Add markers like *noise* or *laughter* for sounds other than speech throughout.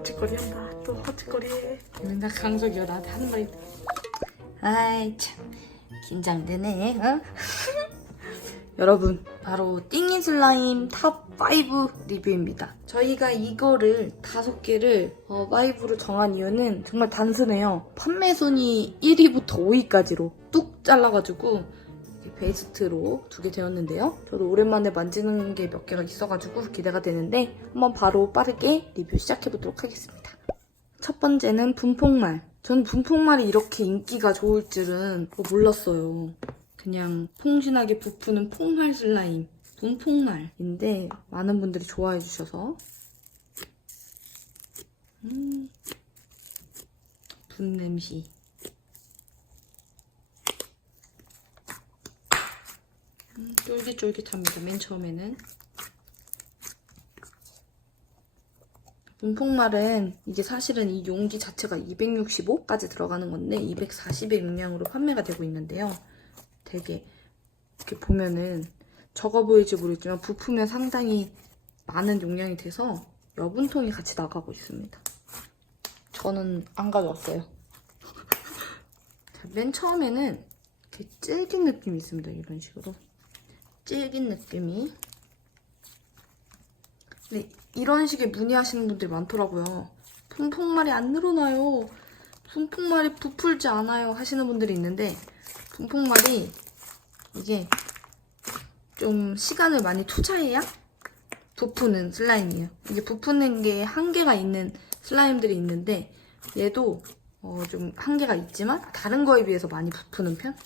헛짓거리 한다. 또 헛짓거리 해. 맨날 강석이가 나한테 하는 말이. 아이 참 긴장되네. 어? *laughs* 여러분 바로 띵이 슬라임 탑5 리뷰입니다. 저희가 이거를 다섯 개를 어, 5로 정한 이유는 정말 단순해요. 판매 순위 1위부터 5위까지로 뚝 잘라가지고 베이스트로 두 개 되었는데요. 저도 오랜만에 만지는 게 몇 개가 있어가지고 기대가 되는데 한번 바로 빠르게 리뷰 시작해보도록 하겠습니다. 첫 번째는 분폭말. 전 분폭말이 이렇게 인기가 좋을 줄은 뭐 몰랐어요. 그냥 풍신하게 부푸는 폭말 슬라임. 분폭말인데 많은 분들이 좋아해 주셔서 음, 분 냄새. 음, 쫄깃쫄깃합니다. 맨 처음에는. 문폭말은 이게 사실은 이 용기 자체가 265까지 들어가는 건데 240의 용량으로 판매가 되고 있는데요. 되게 이렇게 보면은 적어 보일지 모르겠지만 부품에 상당히 많은 용량이 돼서 여분통이 같이 나가고 있습니다. 저는 안 가져왔어요. 자, 맨 처음에는 이렇게 질긴 느낌이 있습니다. 이런 식으로. 질긴 느낌이. 근데 이런 식의 문의하시는 분들이 많더라고요. 분폭말이 안 늘어나요. 분폭말이 부풀지 않아요. 하시는 분들이 있는데 분폭말이 이게 좀 시간을 많이 투자해야 부푸는 슬라임이에요. 이게 부푸는 게 한계가 있는 슬라임들이 있는데 얘도 어, 좀 한계가 있지만 다른 거에 비해서 많이 부푸는 편?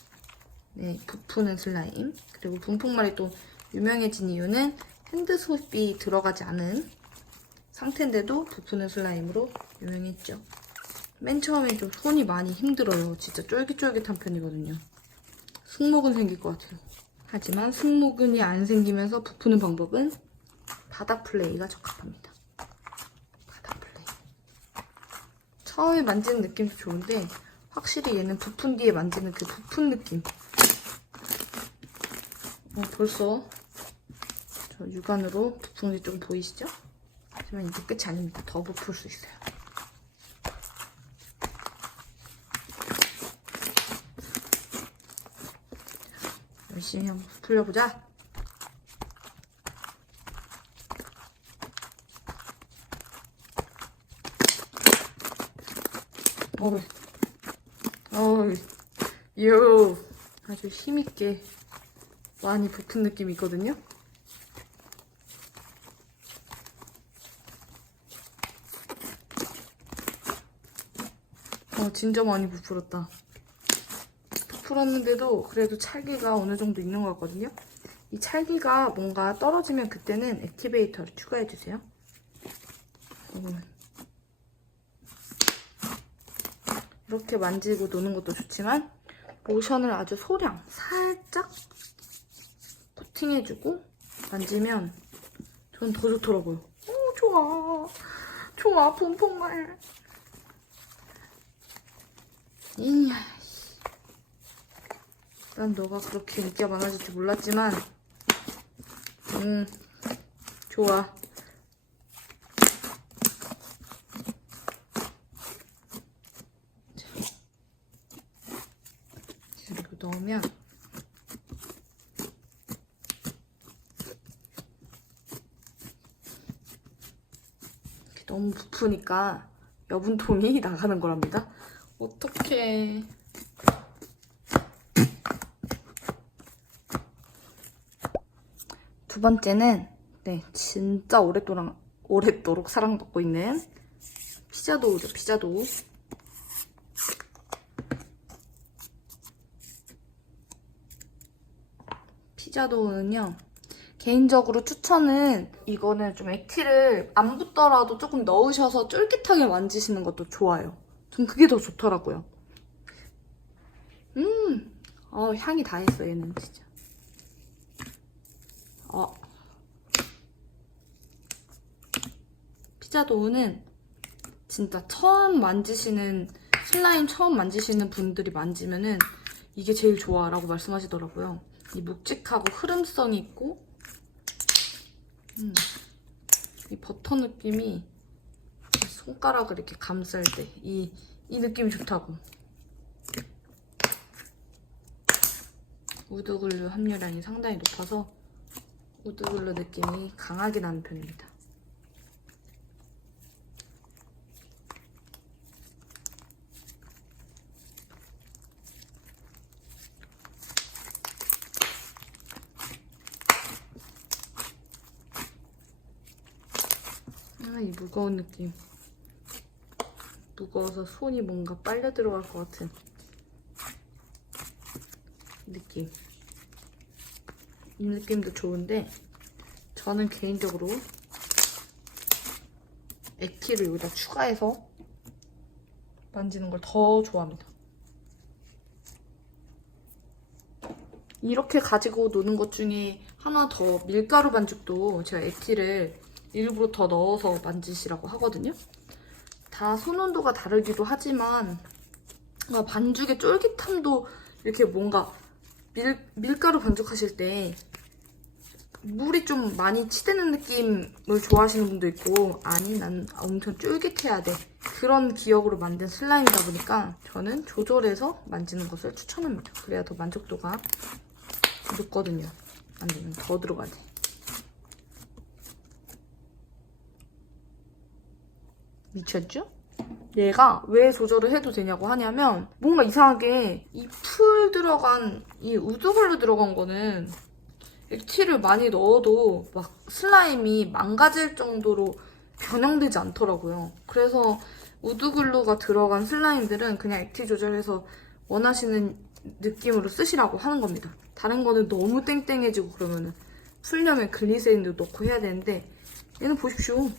네, 부푸는 슬라임. 그리고 분폭말이 또 유명해진 이유는 핸드소이 들어가지 않은 상태인데도 부푸는 슬라임으로 유명했죠. 맨 처음에 좀 손이 많이 힘들어요. 진짜 쫄깃쫄깃한 편이거든요. 승모근 생길 것 같아요. 하지만 승모근이 안 생기면서 부푸는 방법은 바닥 플레이가 적합합니다. 바닥 플레이. 처음에 만지는 느낌도 좋은데 확실히 얘는 부푼 뒤에 만지는 그 부푼 느낌. 어, 벌써 저 육안으로 부푼 게 좀 보이시죠? 하지만 이게 끝이 아닙니다. 더 부풀 수 있어요. 열심히 한번 부풀려보자. 어우, 어우, 요 아주 힘있게 많이 부푼 느낌이 있거든요. 어, 진짜 많이 부풀었다. 부풀었는데도 그래도 찰기가 어느 정도 있는 것 같거든요. 이 찰기가 뭔가 떨어지면 그때는 액티베이터를 추가해주세요. 음. 이렇게 만지고 노는 것도 좋지만 로션을 아주 소량 살짝 코팅해주고 만지면 전 더 좋더라고요. 오 좋아 좋아 봄봄말 씨. 난 너가 그렇게 인기가 많아질 줄 몰랐지만 음 좋아 자, 이렇게 넣으면 이렇게 너무 부푸니까 여분통이 *laughs* 나가는 거랍니다. 어떡해. 두 번째는 네 진짜 오랫동안 오랫도록 사랑받고 있는 피자도우죠 피자도우. 피자도우는요 개인적으로 추천은 이거는 좀 액티를 안 붙더라도 조금 넣으셔서 쫄깃하게 만지시는 것도 좋아요. 전 그게 더 좋더라고요. 음, 어, 향이 다 했어, 얘는 진짜. 어. 피자 도우는 진짜 처음 만지시는, 슬라임 처음 만지시는 분들이 만지면은 이게 제일 좋아 라고 말씀하시더라고요. 이 묵직하고 흐름성이 있고, 음, 이 버터 느낌이 손가락을 이렇게 감쌀 때 이 이 느낌이 좋다고. 우드글루 함유량이 상당히 높아서 우드글루 느낌이 강하게 나는 편입니다. 아, 이 무거운 느낌. 무거워서 손이 뭔가 빨려 들어갈 것 같은 느낌. 이 느낌도 좋은데, 저는 개인적으로 액티를 여기다 추가해서 만지는 걸 더 좋아합니다. 이렇게 가지고 노는 것 중에 하나 더 밀가루 반죽도 제가 액티를 일부러 더 넣어서 만지시라고 하거든요. 다 손온도가 다르기도 하지만 뭔가 반죽의 쫄깃함도 이렇게 뭔가 밀, 밀가루 반죽하실 때 물이 좀 많이 치대는 느낌을 좋아하시는 분도 있고 아니 난 엄청 쫄깃해야 돼 그런 기억으로 만든 슬라임이다 보니까 저는 조절해서 만지는 것을 추천합니다. 그래야 더 만족도가 높거든요. 만지면 더 들어가야 돼. 미쳤죠? 얘가 왜 조절을 해도 되냐고 하냐면 뭔가 이상하게 이 풀 들어간 이 우드글루 들어간 거는 액티를 많이 넣어도 막 슬라임이 망가질 정도로 변형되지 않더라고요. 그래서 우드글루가 들어간 슬라임들은 그냥 액티 조절해서 원하시는 느낌으로 쓰시라고 하는 겁니다. 다른 거는 너무 땡땡해지고 그러면은 풀려면 글리세린도 넣고 해야 되는데 얘는 보십시오.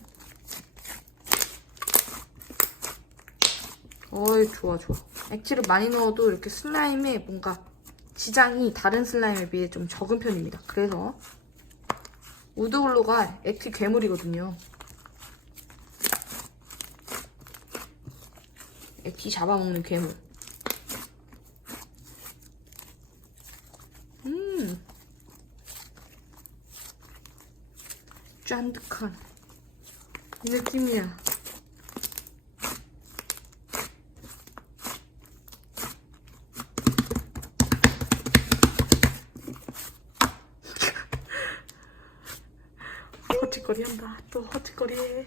어이 좋아 좋아. 액티를 많이 넣어도 이렇게 슬라임에 뭔가 지장이 다른 슬라임에 비해 좀 적은 편입니다. 그래서 우드글루가 액티 괴물이거든요. 액티 잡아먹는 괴물. 음. 쫀득한 이 느낌이야 허짓거리 한다. 또 허짓거리 해.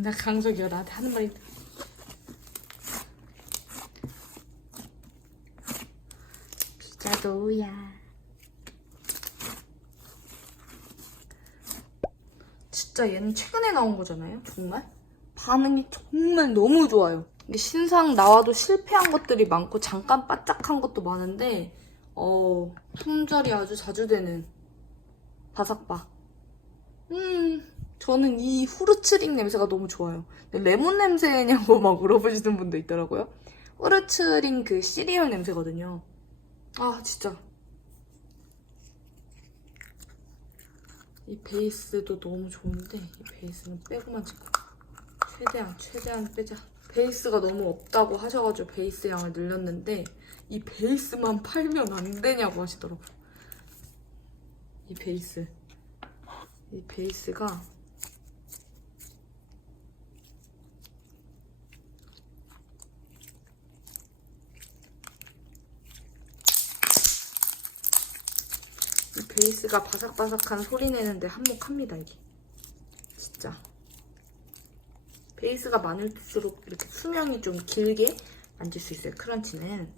맨날 강석이가 나한테 하는 말이 피자도야. 진짜 얘는 최근에 나온 거잖아요. 정말 반응이 정말 너무 좋아요. 근데 신상 나와도 실패한 것들이 많고 잠깐 바짝한 것도 많은데 어 품절이 아주 자주 되는 바삭바. 음, 저는 이 후르츠링 냄새가 너무 좋아요. 레몬 냄새냐고 막 물어보시는 분도 있더라고요. 후르츠링 그 시리얼 냄새거든요. 아, 진짜. 이 베이스도 너무 좋은데, 이 베이스는 빼고만 찍고. 최대한, 최대한 빼자. 베이스가 너무 없다고 하셔가지고 베이스 양을 늘렸는데, 이 베이스만 팔면 안 되냐고 하시더라고요. 이 베이스. 이 베이스가 베이스가 바삭바삭한 소리 내는데 한몫합니다 이게 진짜 베이스가 많을수록 이렇게 수명이 좀 길게 만질 수 있어요 크런치는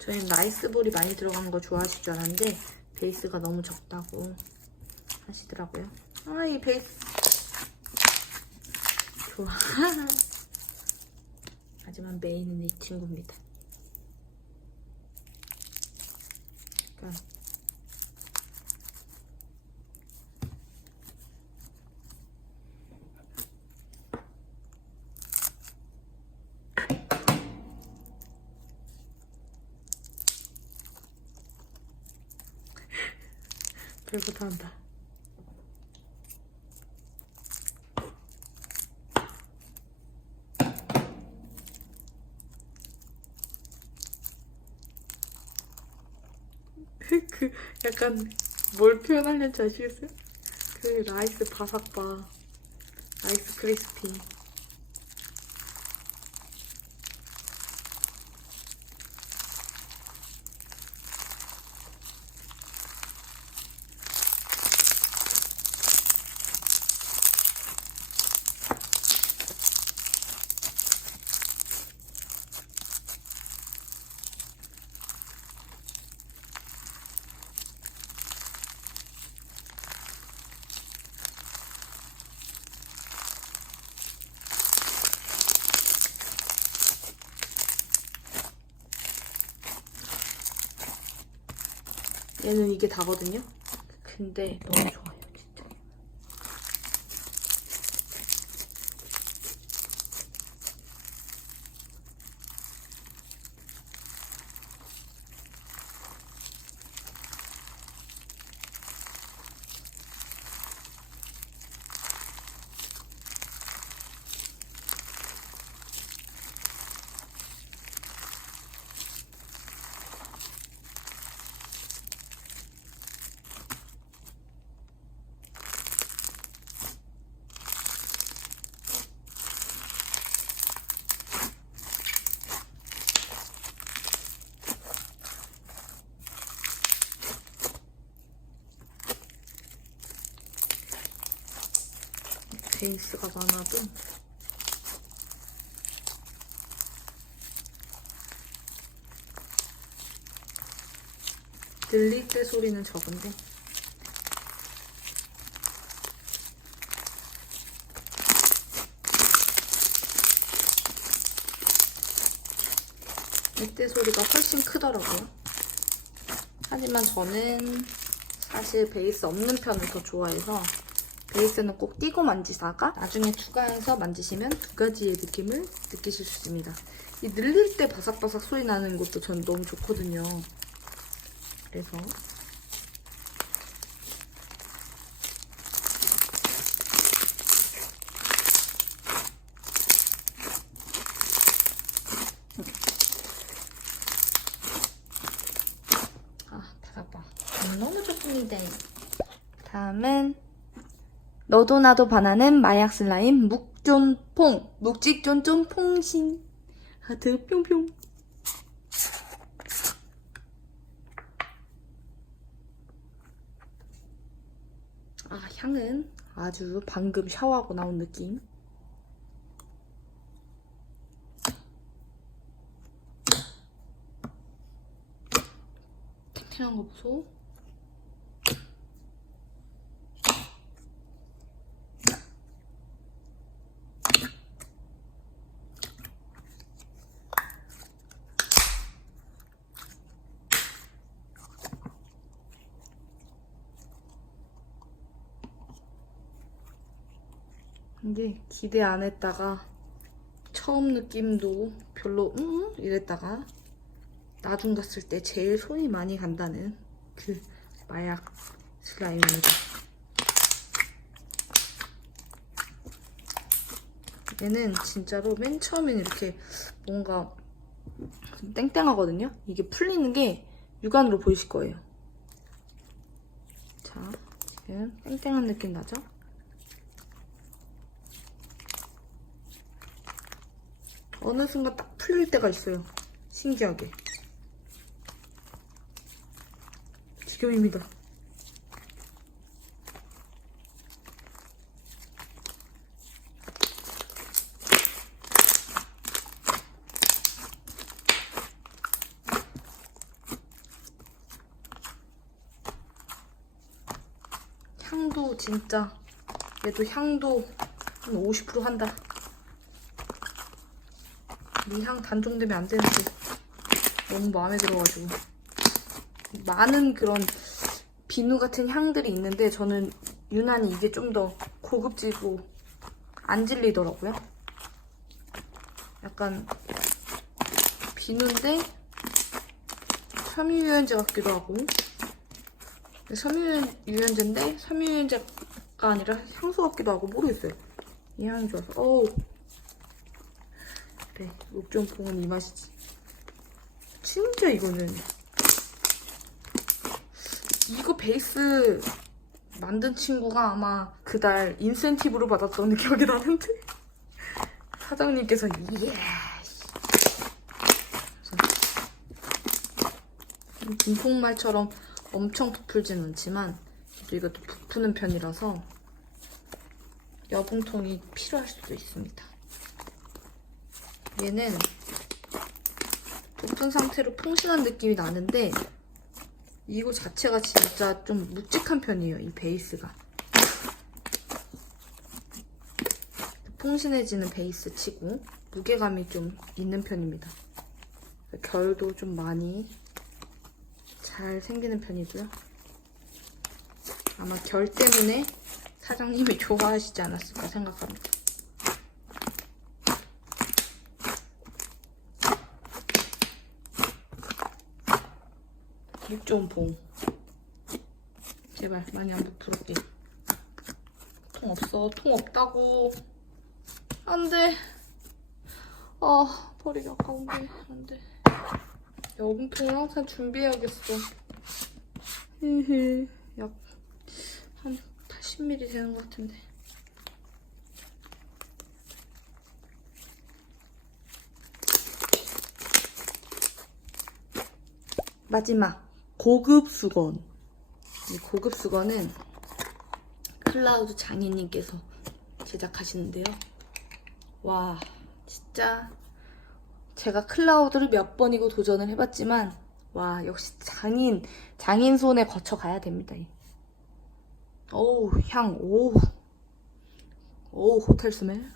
저희는 라이스볼이 많이 들어가는 거 좋아하실 줄 알았는데 베이스가 너무 적다고 하시더라고요. 아, 이 베이스. 좋아. *laughs* 하지만 메인은 이 친구입니다. 그 그 약간 뭘 표현하려는지 아시겠어요? 그 라이스 바삭바. 라이스 크리스피. 얘는 이게 다거든요. 근데 너무 좋아요, 진짜. 베이스가 많아도 들릴 때 소리는 적은데 이때 소리가 훨씬 크더라고요. 하지만 저는 사실 베이스 없는 편을 더 좋아해서 베이스는 꼭 띄고 만지다가 나중에 추가해서 만지시면 두 가지의 느낌을 느끼실 수 있습니다. 이 늘릴 때 바삭바삭 소리 나는 것도 전 너무 좋거든요. 그래서 아, 닫아봐. 너무 좋습니다. 다음은 너도 나도 반하는 마약 슬라임 묵존퐁 묵직쫀쫀 퐁신. 하트 뿅뿅. 아 향은 아주 방금 샤워하고 나온 느낌. 탱탱한 거 보소 근데 기대 안 했다가 처음 느낌도 별로 음 이랬다가 나중 갔을 때 제일 손이 많이 간다는 그 마약 슬라임입니다. 얘는 진짜로 맨 처음엔 이렇게 뭔가 좀 땡땡하거든요. 이게 풀리는 게 육안으로 보이실 거예요. 자, 지금 땡땡한 느낌 나죠? 어느 순간 딱 풀릴 때가 있어요. 신기하게. 지금입니다. 향도 진짜 얘도 향도 한 50% 한다. 이향 단종되면 안 되는데 너무 마음에 들어가지고 많은 그런 비누 같은 향들이 있는데 저는 유난히 이게 좀 더 고급지고 안 질리더라고요. 약간 비누인데 섬유유연제 같기도 하고 섬유유연제인데 섬유유연제가 아니라 향수 같기도 하고 모르겠어요. 이 향이 좋아서 어우 그래 옥존퐁은 이 맛이지. 진짜 이거는. 이거 베이스 만든 친구가 아마 그달 인센티브를 받았던 *laughs* 기억이 나는데? 사장님께서 예 분풍말처럼 엄청 부풀진 않지만 이것도 부푸는 편이라서 여분통이 필요할 수도 있습니다. 얘는 부푼 상태로 퐁신한 느낌이 나는데 이거 자체가 진짜 좀 묵직한 편이에요. 이 베이스가. 퐁신해지는 베이스 치고 무게감이 좀 있는 편입니다. 결도 좀 많이 잘 생기는 편이고요. 아마 결 때문에 사장님이 *laughs* 좋아하시지 않았을까 생각합니다. 육종 봉. 제발 많이 안 부풀었게. 통 없어. 통 없다고. 안 돼. 아, 버리기 아까운데. 안 돼. 여분통을 항상 준비해야겠어. 히히. 약, 한 80ml 되는 것 같은데. 마지막. 고급 수건. 이 고급 수건은 클라우드 장인님께서 제작하시는데요. 와, 진짜 제가 클라우드를 몇 번이고 도전을 해봤지만 와 역시 장인 장인 손에 거쳐 가야 됩니다. 이. 어우 향 오우 오우 호텔 스멜.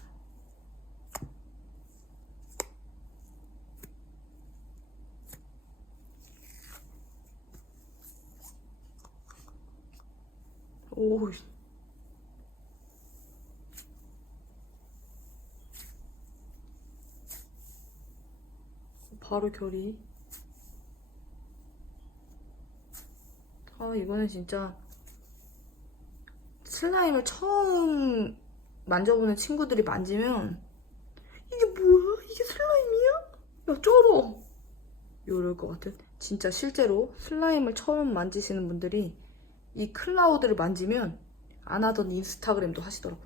바로 결이. 아, 이거는 진짜 슬라임을 처음 만져보는 친구들이 만지면 이게 뭐야? 이게 슬라임이야? 야, 쩔어! 이럴 것 같은. 진짜 실제로 슬라임을 처음 만지시는 분들이 이 클라우드를 만지면 안 하던 인스타그램도 하시더라고.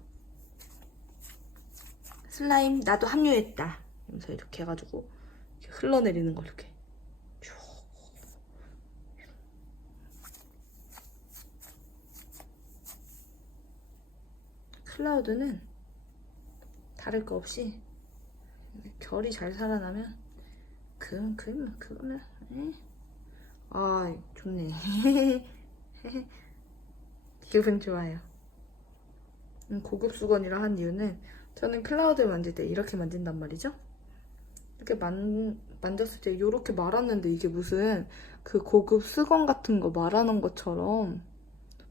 슬라임 나도 합류했다. 이러면서 이렇게 해가지고 이렇게 흘러내리는 거 이렇게. 쭉. 클라우드는 다를 거 없이 결이 잘 살아나면 그, 그, 그거는 에? 아 좋네 *laughs* *laughs* 기분 좋아요. 음, 고급 수건이라 한 이유는 저는 클라우드 만질 때 이렇게 만진단 말이죠. 이렇게 만, 만졌을 때 이렇게 말았는데 이게 무슨 그 고급 수건 같은 거 말하는 것처럼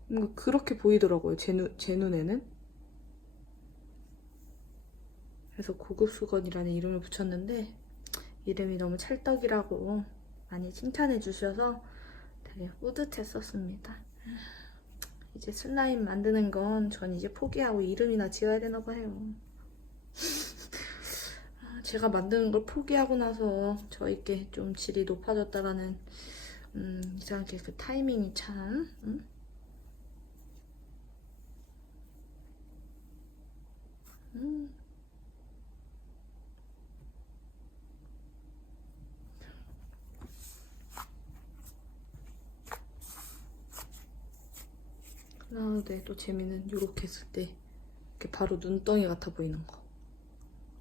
뭔가 그렇게 보이더라고요 제, 눈, 제 눈에는. 그래서 고급 수건이라는 이름을 붙였는데 이름이 너무 찰떡이라고 많이 칭찬해 주셔서 되게 뿌듯했었습니다. 이제 슬라임 만드는 건 전 이제 포기하고 이름이나 지어야 되나 봐요. 아, 제가 만드는 걸 포기하고 나서 저에게 좀 질이 높아졌다라는 음, 이상하게 그 타이밍이 참 음? 음. 클라우드에 또 재미는 이렇게 했을 때 이렇게 바로 눈덩이 같아 보이는 거.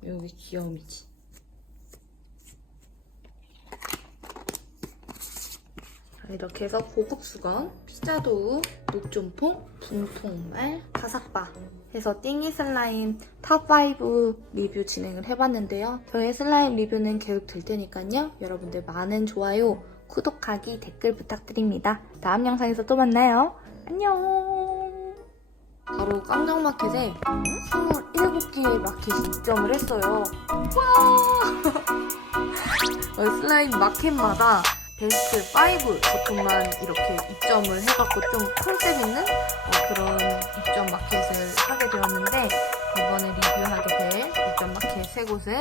여기 귀여움이지. 자, 이렇게 해서 고급 수건, 피자도우, 녹점퐁, 분통말, 바삭바 해서 띵이 슬라임 탑5 리뷰 진행을 해봤는데요. 저의 슬라임 리뷰는 계속 될 테니까요. 여러분들 많은 좋아요, 구독하기, 댓글 부탁드립니다. 다음 영상에서 또 만나요. 안녕. 바로 깡정마켓에 27개의 마켓이 입점을 했어요. 와! *laughs* 어, 슬라임 마켓마다 베스트 5 제품만 이렇게 입점을 해갖고 좀 컨셉 있는 어, 그런 입점 마켓을 하게 되었는데 이번에 리뷰하게 될 입점 마켓 세 곳은